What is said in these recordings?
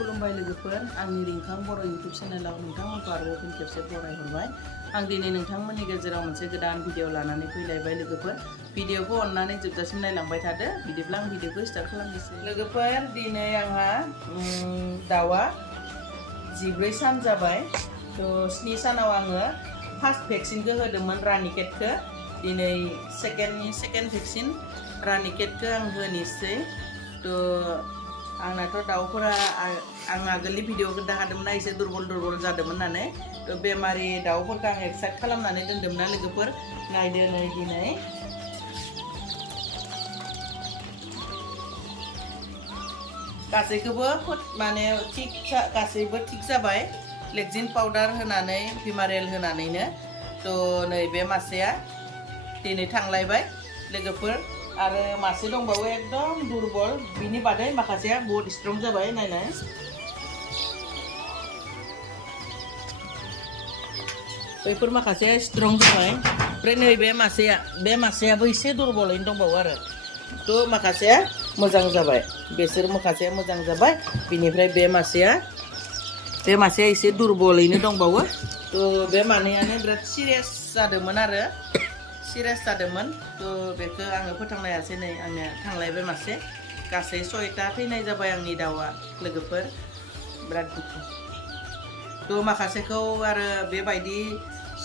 खुलुमबाय लोगोफोर आंनि रिंखां बर' YouTube चेनेलाव नोंथांमोनखौ आरोबाव फिन खेबसे बरायहरबाय। आं दिनै नोंथांमोननि गेजेराव मोनसे गोदान भिडिअ लानानै फैलायबाय लोगोफोर। भिडिअखौ अननानै जोबजासिम नायलांबाय थादो। बिदिब्ला आं भिडिअखौ स्टार्ट खालामनोसै। लोगोफोर दिनै आंहा दाउआ 14 सान जाबाय। 7 सानाव आङो फार्स्ट भेक्सिनखौ होदोंमोन रानिकेटखौ। दिनै सेकेन्ड भेक्सिन रानिकेटखौ आं होनोसै। आंनाथ' दाउफोरा आं आगोलनि भिडिअ खोन्थाखादोंमोन एसे दुरबल जादोंमोन होननानै। बेमारि दाउफोरखौ आं एक्साइट खालामनानै दोनदोंमोन लोगोफोर। नायदो नै दिनै गासैखौबो माने गासैबो थिग जाबाय लेक्जिन पाउडार होनानै भिमारेल होनानैनो। नै बे मासेया दिनै थांलायबाय लोगोफोर। आरो मासे दंबावो एकदम दुरबल, बिनि बादै माखासेया बहुत स्ट्रं जाबाय। नायनाय बैफोर माखासेया स्ट्रं जाबाय। ओमफ्राय नैबे मासेयाबो एसे दुरबलैनो दंबावो आरो। माखासेया मोजां जाबाय, बेसोर माखासेया मोजां जाबाय। बिनिफ्राय बे मासेया एसे दुरबलैनो दंबावो। बे मानैयानो बिराद सिरियास जादोंमोन आरो बेखौ आङो फोथांनो हायासै। नै आंनिया थांलायबाय मासे। गासै 6टा थैनाय जाबाय आंनि दाउआ लोगोफोर। बिराद दुखु। माखासेखौ आरो बेबायदि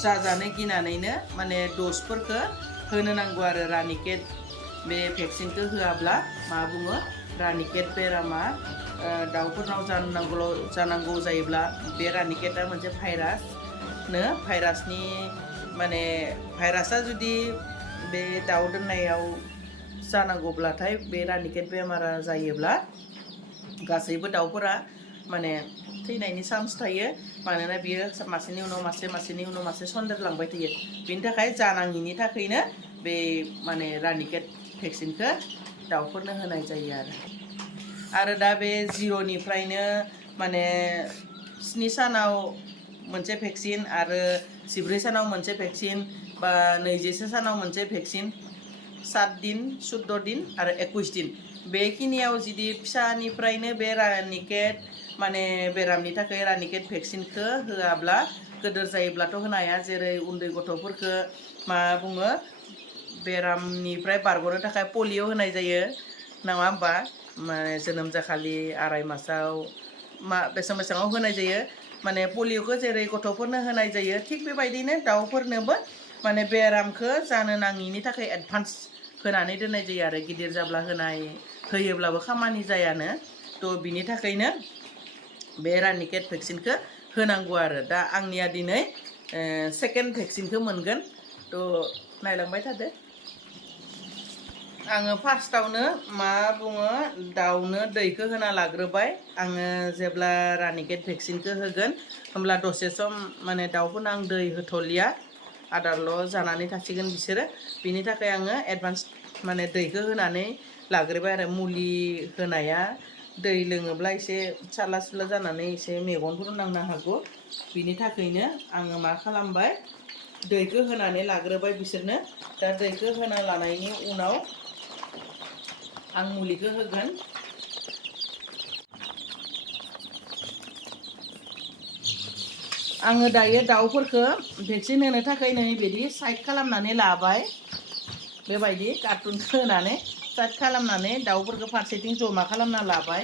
जाजानो गिनानैनो माने द'जफोरखौ होनो नांगौ आरो। रानिकेट बे भेक्सिनखौ होआब्ला मा बुङो, रानिकेट बेरामा दाउफोरनाव जानांगौ जायोब्ला, बे रानिकेटआ मोनसे भाइरासआ जुदि बे दाउ दोननायाव जानांगौब्लाथाय बे रानिकेट बेमारा जायोब्ला गासैबो दाउफोरा माने थैनायनि चान्स थायो। मानोना बियो मासेनि उनाव मासे सन्देरलांबाय थायो। बेनि थाखाय जानाङिनि थाखायनो बे माने रानिकेट भेक्सिनखौ दाउफोरनो होनाय जायो आरो दा बे 0निफ्रायनो माने 7 सानाव मोनसे भेक्सिन, आरो 14 सानाव मोनसे भेक्सिन, बा 21 सानाव मोनसे भेक्सिन, 7 दिन 14 दिन आरो 21 दिन बेखिनियाव जुदि फिसानिफ्रायनो बे रानिकेट माने बेरामनि थाखाय रानिकेट भेक्सिनखौ होआब्ला गोदोर जायोब्लाथ' होनो हाया। जेरै उन्दै गथ'फोरखौ मा बुङो, बेरामनिफ्राय बारग'नो थाखाय पलिअ होनाय जायो, नङा होमबा? माने जोनोम जाखालि आराय मासाव बेसेबाङाव होनाय जायो। माने पलिअखौ जेरै गथ'फोरनो होनाय जायो, थिग बेबायदिनो दाउफोरनोबो माने बेरामखौ जानो नाङिनि थाखाय एडभान्स होनानै दोननाय जायो आरो। गिदिर जाब्ला होयोब्लाबो खामानि जायानो। बिनि थाखायनो बे रानिकेट भेक्सिनखौ होनांगौ आरो। दा आंनिया दिनै सेकेन्ड भेक्सिनखौ मोनगोन। नायलांबाय थादो। आङो फार्स्टआवनो मा बुङो, दाउनो दैखौ होना लाग्रोबाय। आङो जेब्ला रानिकेट भेक्सिनखौ होगोन होमब्ला दसे सम माने दाउफोरनो आं दै होथ'लिया, आदारल' जानानै थासिगोन बिसोरो। बिनि थाखाय आङो एडभान्स माने दैखौ होनानै लाग्रोबाय आरो। मुलि होनाया दै लोङोब्ला एसे साला सुला जानानै एसे मेगनफोर नांनो हागौ। बिनि थाखायनो आङो मा खालामबाय, दैखौ होनानै लाग्रोबाय बिसोरनो। दा दैखौ होना लानायनि उनाव आं मुलिखौ होगोन। आङो दायो दाउफोरखौ भेक्सिन होनो थाखाय नै बिदि साइड खालामनानै लाबाय। बेबायदि कार्टुनखौ होनानै साइड खालामनानै दाउफोरखौ फारसेथिं जमा खालामना लाबाय।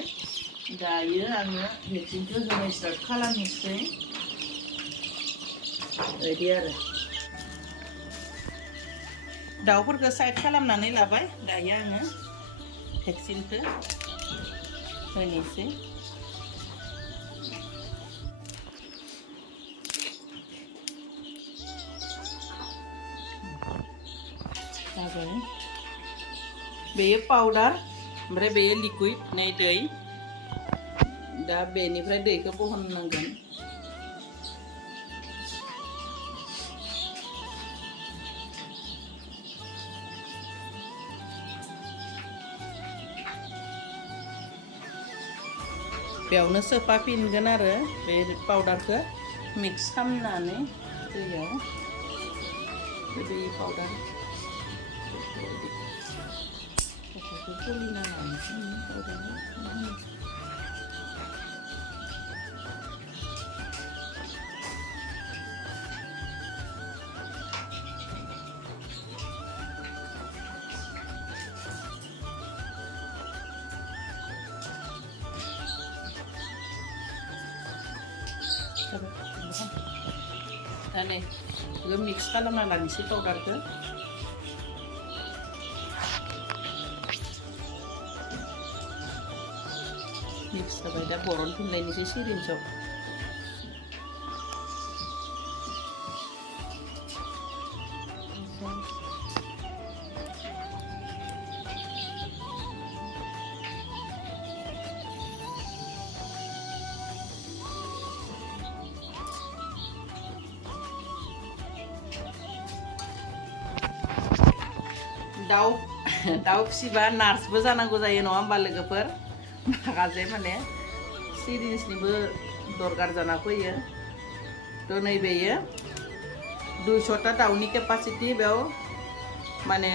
दायो आङो भेक्सिनखौ होनो स्टार्ट खालामनोसै। बिदि आरो दाउफोरखौ साइड खालामनानै लाबाय। दायो आङो भेक्सिनखौ होनोसै। बेयो पाउडार, ओमफ्राय बेयो लिकुइड, नै दै। दा बेनिफ्राय दैखौ बहननांगोन। बेयावनो सोफाफिनगोन आरो बे पाउडारखौ मिक्स खालामनानै दैयाव। दै पाउडार दा नै बेखौ मिक्स खालामना लानोसै पाउडारखौ मिक्स जाबाय दा बरन फिनलायनोसै सिरिन्सआव दाउ फिसिबा नार्सबो जानांगौ जायो नङा होमबा लोगोफोर माखासे माने सिरिन्सनिबो दरकार जाना फैयो थ' नैबेयो 200टा दाउनि केपासिटि बेयाव माने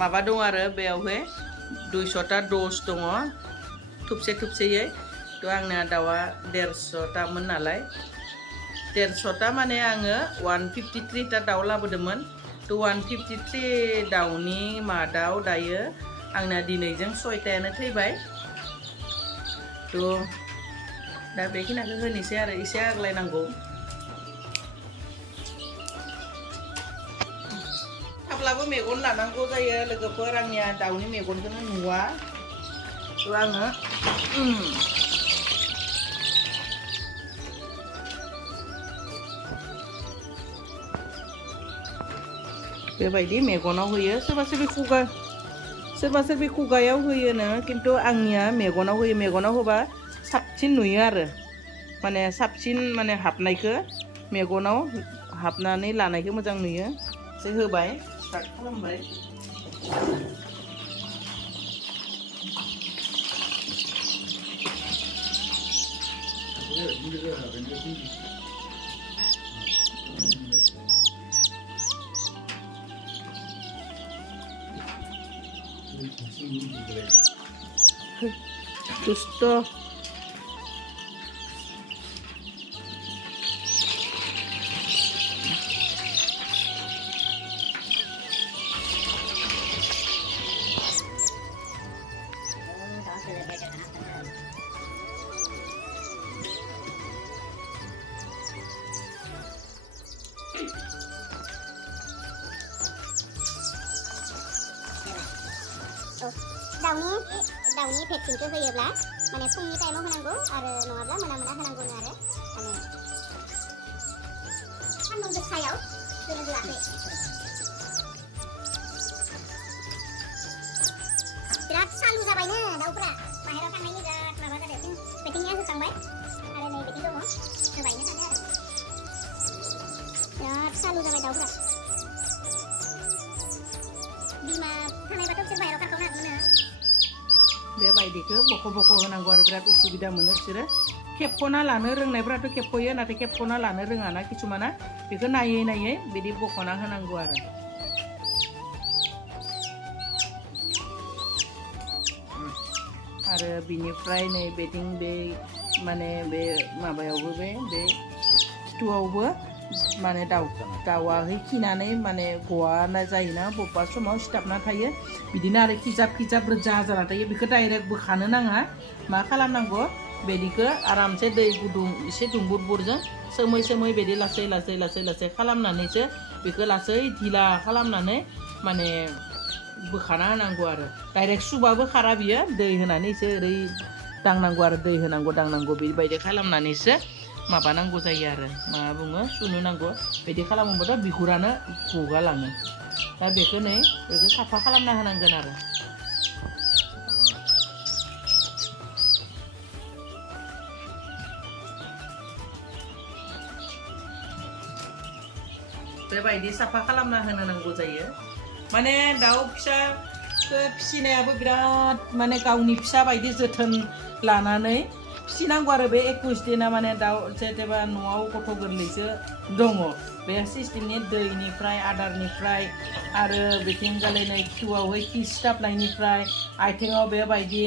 माबा दं आरो बेयावहाय 200टा दस दङ थुबसे थुबसेयै थ' आंना दाउआ 150टामोन नालाय 150टा माने आङो 153टा दाउ लाबोदोंमोन थ' 153 दाउनि मादाव दायो आंना दिनैजों 6टायानो थैबाय थ' दा बेखिनिखौ होनोसै आरो एसे आग्लायनांगौ थाब्लाबो मेगन लानांगौ जायो लोगोफोर आंनिया दाउनि मेगनखौनो नुवा थ' आङो बेबायदि मेगनाव होयो सोरबा सोरबि खुगायाव होयोनो खिन्थु आंनिया मेगनाव होयो मेगनाव होबा साबसिन नुयो आरो माने साबसिन माने हाबनायखौ मेगनाव हाबनानै लानायखौ मोजां नुयो एसे होबाय स्टार्ट खालामबाय दुष्ट दाउनि भेक्सिनखौ होयोब्ला माने फुंनि टाइमाव होनांगौ आरो नङाब्ला मोना होनांगौ आरो माने सान्दुं गोसायाव होनो होआखै बिराद सालु जाबायनो दाउफोरा बाहेरायाव थांनायनि बिराद माबा जादों बेथिंनिया होखांबाय आरो नै बेथिं दङ होबायनो थादों आरो बिराद सालु जाबाय दाउफोरा बिमा थानायबाथ' बिसोर बाहेरायाव खारखावनो हागौनो बेबायदिखौ बख' होनांगौ आरो बिराद उसुबिदा मोनो बिसोरो खेबख'ना लानो रोंनायफ्राथ' खेबख'यो नाथाय खेबख'ना लानो रोङाना किसुमाना बेखौ नायै बिदि बख'ना होनांगौ आरो बिनिफ्राय नै बेथिं बे माने बे माबायावबो बे खिथुआवबो माने दाउआहै खिनानै माने गवा जायोना बबेबा समाव सिथाबना थायो बिदिनो आरो खिजाब रोजा जाना थायो बेखौ डाइरेक्ट बोखानो नाङा मा खालामनांगौ बिदिखौ आरामसे दै गुदुं एसे दुंबुरजों सोमै बिदि लासै खालामनानैसो बेखौ लासै ढिला खालामनानै माने बोखाना होनांगौ आरो डाइरेक्ट सुबाबो खारा बियो दै होनानैसो ओरै दांनांगौ आरो दै होनांगौ दांनांगौ बेबायदि खालामनानैसो माबानांगौ जायो आरो मा बुङो सुनो नांगौ बिदि खालामोबाथ' बिगुरानो गुगालाङो दा बेखौ साफा खालामना होनांगोन आरो बेबायदि साफा खालामना होनो नांगौ जायो माने दाउ फिसाखौ फिसिनायाबो बिराद माने गावनि फिसा बायदि जोथोन लानानै फिसिनांगौ आरो बे 21 दिना माने दाउ जेनेबा न'आव गथ' गोरलैसो दङ बे सिस्टेमनि दैनिफ्राय आदारनिफ्राय आरो बिथिं गालायनाय खिउआवहाय खि सिथाबनायनिफ्राय आथिङाव बेबायदि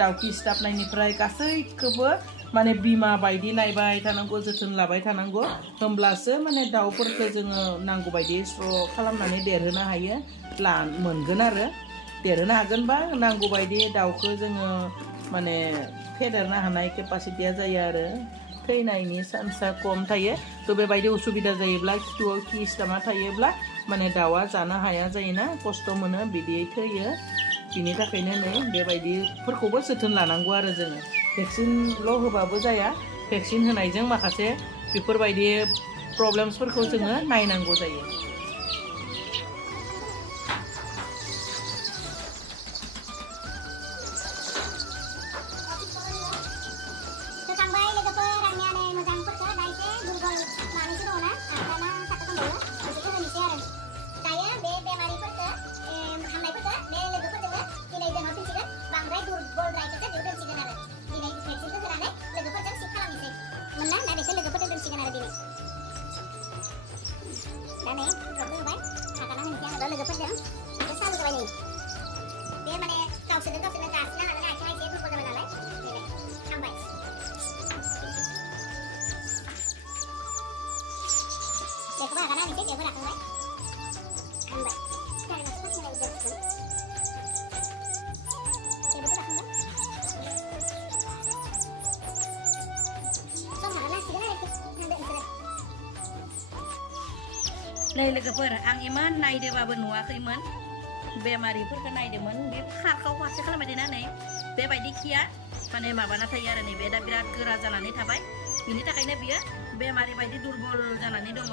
दाउखि सिथाबनायनिफ्राय गासैखौबो माने बिमा बायदि नायबाय थानांगौ जोथोन लाबाय थानांगौ होमब्लासो माने दाउफोरखौ जोङो नांगौ बायदि स्र' खालामनानै देरहोनो हायो मोनगोन आरो देरहोनो हागोनबा नांगौ बायदि दाउखौ जोङो माने फेदेरनो हानाय केपासिटिया जायो आरो थैनायनि चान्सआ खम थायो थ' बेबायदि उसुबिदा जायोब्ला खिथुआव खि सिथाबना थायोब्ला माने दाउआ जानो हाया जायोना खस्थ' मोनो बिदियै थैयो बिनि थाखायनो नै बेबायदिफोरखौबो जोथोन लानांगौ आरो जोङो भेक्सिनल' होबाबो जाया भेक्सिन होनायजों माखासे बेफोरबायदि प्रब्लेम्सफोरखौ जोङो नायनांगौ जायो Tersambai logoफोर आंनिया नै मोजांफोरखौ दा एसे दुरबल मानैसो दङ ना आखाना साखा दंबावो बिसोरखौ होनोसै आरो दायो बे बेमारिफोरखौ हामनायफोरखौ बे लोगोफोरजोंनो दिनै दोनहरफिनसिगोन बांद्राय दुरबलद्रायखौसो बेयाव दोनसिगोन आरो दिनै भेक्सिनखौ होनानै लोगोफोरजों सिक खालामनोसै मोनना दा बेखौ लोगोफोरजों दोनसिगोन आरो दिनै दा नै द्रपबो होबाय आखाना होनोसै आङो लोगोफोरजों एसे सालु जाबाय नै बे माने गावसोरजों गावसोरनो गासिना लानानै आथिङा एसे दुरबल जाबाय नालाय बेबाय हामबाय बेखौबो आगाना होनोसै बेबो राखांबाय हामबाय गारि मानसि फसिनाय जोबगोन बेबोथ' राखांबाय सम हागोन नांसिगोन आरो थांदो नोंसोरो नै लोगोफोर आं इमान नायदोबाबो नुवाखैमोन बेमारिफोरखौ नायदोंमोन बे खारखाव फारसे खालामबाय थाना नै बेबायदि खिया माने माबाना थायो आरो नै बे दा बिराद गोरा जानानै थाबाय बिनि थाखायनो बियो बेमारि बायदि दुरबल जानानै दङ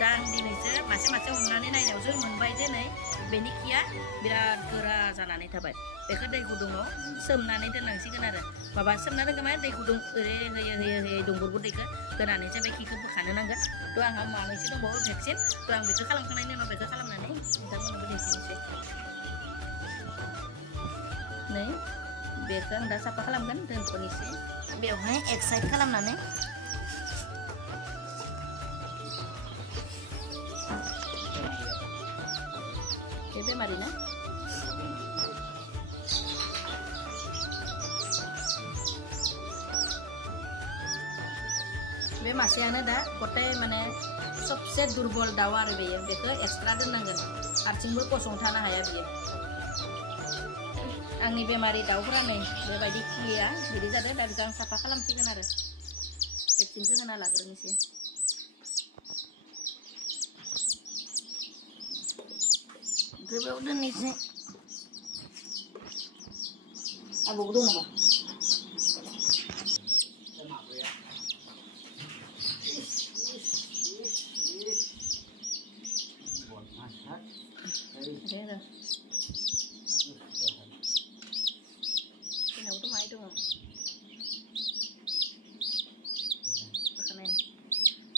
दा आं दिनैसो मासे मासे हमनानै नायनायावसो मोनबाय जे नै बेनि खिया बिराद गोरा जानानै थाबाय बेखौ दै गुदुङाव सोमनानै दोननांसिगोन आरो माबा सोमना दोनगोन दै गुदुं ओरै होयै दुंबुर दैखौ होनानैसो बे खिखौ बोखानो नांगोन थ' आंहा मानैसो दंबावो भेक्सिन थ' आं बेखौ खालामखांनायनि उनाव बेखौ खालामनानै नोंथांमोननोबो दिन्थिनोसै नै बेखौ आं दा साफा खालामगोन दोनथ'नोसै बेवहाय एक्साइट खालामनानै बे बेमारि ना बे मासेयानो दा गथाय माने सबसे दुरबल दाउ आरो बेयो बेखौ एक्सट्रा दोननांगोन हारसिंबो गसंथानो हाया बियो आंनि बेमारि दाउफोरा नै बेबायदि खिलिया बिदि जादों दा बेखौ आं साफा खालामसिगोन आरो भेक्सिनखौ होना लाग्रोनोसै गोबाव दोननोसै आबौबो दं नामा जोंनावथ' माय दङ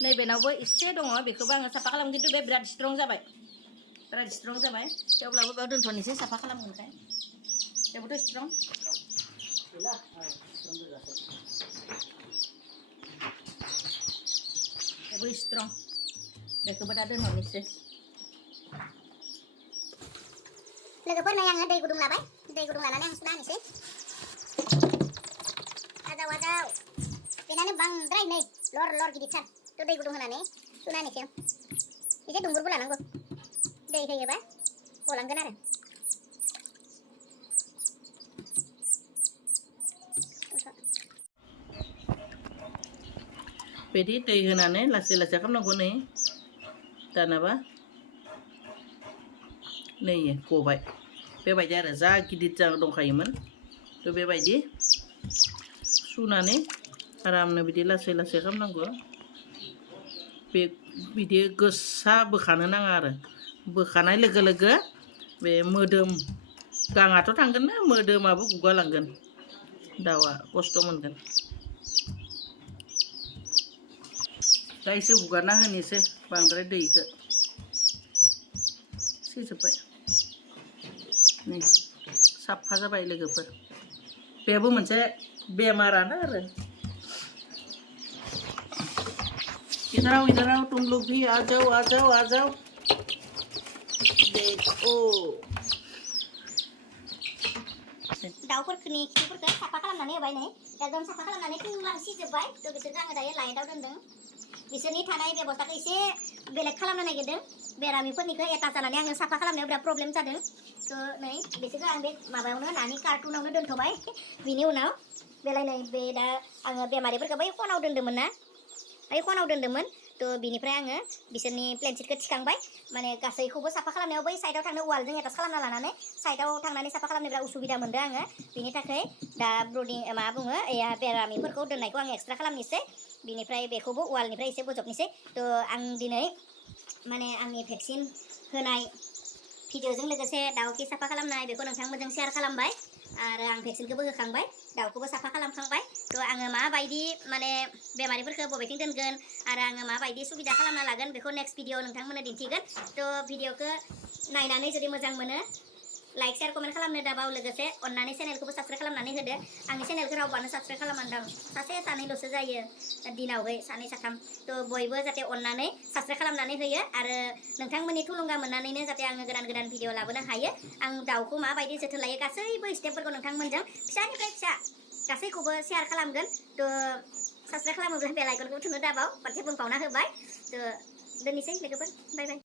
नैबेनावबो एसे दङ बेखौबो आङो साफा खालामो खिन्थु बे बिराद स्ट्रं जाबाय थेवब्लाबो बेयाव दोनथ'नोसै साफा खालामगोनखाय बेबोथ' स्ट्रं बेबो स्ट्रं बेखौबो दा दोनहरनोसै लोगोफोर नै आङो दै गुदुं लाबाय दै गुदुं लानानै आं सुना होनोसै आजाव बेनानो बांद्राय नै लर गिदिरथार थ' दै गुदुं होनानै सुना होनोसै आं एसे दुंबुरबो लानांगौ दै होयोबा गलांगोन आरो बिदि दै होनानै लासै लासै खालामनांगौ नै दानाबा नै गबाय बेबायदि आरो जा गिदिर जा दंखायोमोन थ' बेबायदि सुनानै आरामनो बिदि लासै लासै खालामनांगौ बे बिदि गोसा बोखानो नाङा आरो बोखानाय लोगो लोगो बे मोदोम गाङाथ' थांगोन ना मोदोमाबो गुगालांगोन दाउआ खस्थ' मोनगोन दा एसे हुगारना होनोसै बांद्राय दैखौ सेजोब्बाय नै साफा जाबाय लोगोफोर बेबो मोनसे बेमारानो आरो इधर आओ तुम लोग भी आ जाओ देखो दाउफोरनि खिफोरखौ साफा खालामनानै होबाय नै एकदम साफा खालामनानै फुंलांसिजोब्बाय थ' बिसोरखौ आङो दायो लाइटआव दोनदों बिसोरनि थानाय बेबस्थाखौ एसे बेलेग खालामनो नागिरदों बेरामिफोरनिखौ एटाच जानानै आङो साफा खालामनायाव बिराद प्रब्लेम जादों थ' नै बिसोरखौ आं बे माबायावनो नानि कार्टुनावनो दोनथ'बाय बिनि उनाव बेलाय नै बे दा आङो बेमारिफोरखौ बै खनाव दोन्दोंमोन ना बै खनाव दोन्दोंमोन थ' बिनिफ्राय आङो बिसोरनि प्लेन सिटखौ थिखांबाय माने गासैखौबो साफा खालामनायाव बै साइडआव थांनो वालजों एटाच खालामना लानानै साइडआव थांनानै साफा खालामनो बिराद उसुबिदा मोनदों आङो बिनि थाखाय दा ब्रदिं मा बुङो बेरामिफोरखौ दोननायखौ आं एक्सट्रा खालामनोसै बिनिफ्राय बेखौबो वालनिफ्राय एसे बोजबनोसै थ' आं दिनै माने आंनि भेक्सिन होनाय भिडिअजों लोगोसे दाउखि साफा खालामनाय बेखौ नोंथांमोनजों शेयार खालामबाय आरो आं भेक्सिनखौबो होखांबाय दाउखौबो साफा खालामखांबाय थ' आङो माबायदि माने बेमारिफोरखौ बबेथिं दोनगोन आरो आङो माबायदि सुबिदा खालामना लागोन बेखौ नेक्स्ट भिडिअ नोंथांमोननो दिन्थिगोन थ' भिडिअखौ नायनानै जुदि मोजां मोनो लाइक शेयार कमेन्ट खालामनो दाबाव लोगोसे अन्नानै चेनेलखौबो साबस्क्राइब खालामनानै होदो आंनि चेनेलखौ रावबानो साबस्क्राइब खालामनांदां सासे सानैल'सो जायो दिनावहै सानै साथाम थ' बयबो जाहाथे अन्नानै साबस्क्राइब खालामनानै होयो आरो नोंथांमोननि थुलुंगा मोननानैनो जाहाथे आङो गोदान गोदान भिडिअ लाबोनो हायो आं दाउखौ माबायदि जोथोन लायो गासैबो स्टेपफोरखौ नोंथांमोनजों फिसानिफ्राय फिसा गासैखौबो शेयार खालामगोन थ' साबस्क्राइब खालामोब्ला बेल आइकनखौ थुनो दाबाव खनसे बुंबावना होबाय थ' दोननोसै लोगोफोर बाय बाय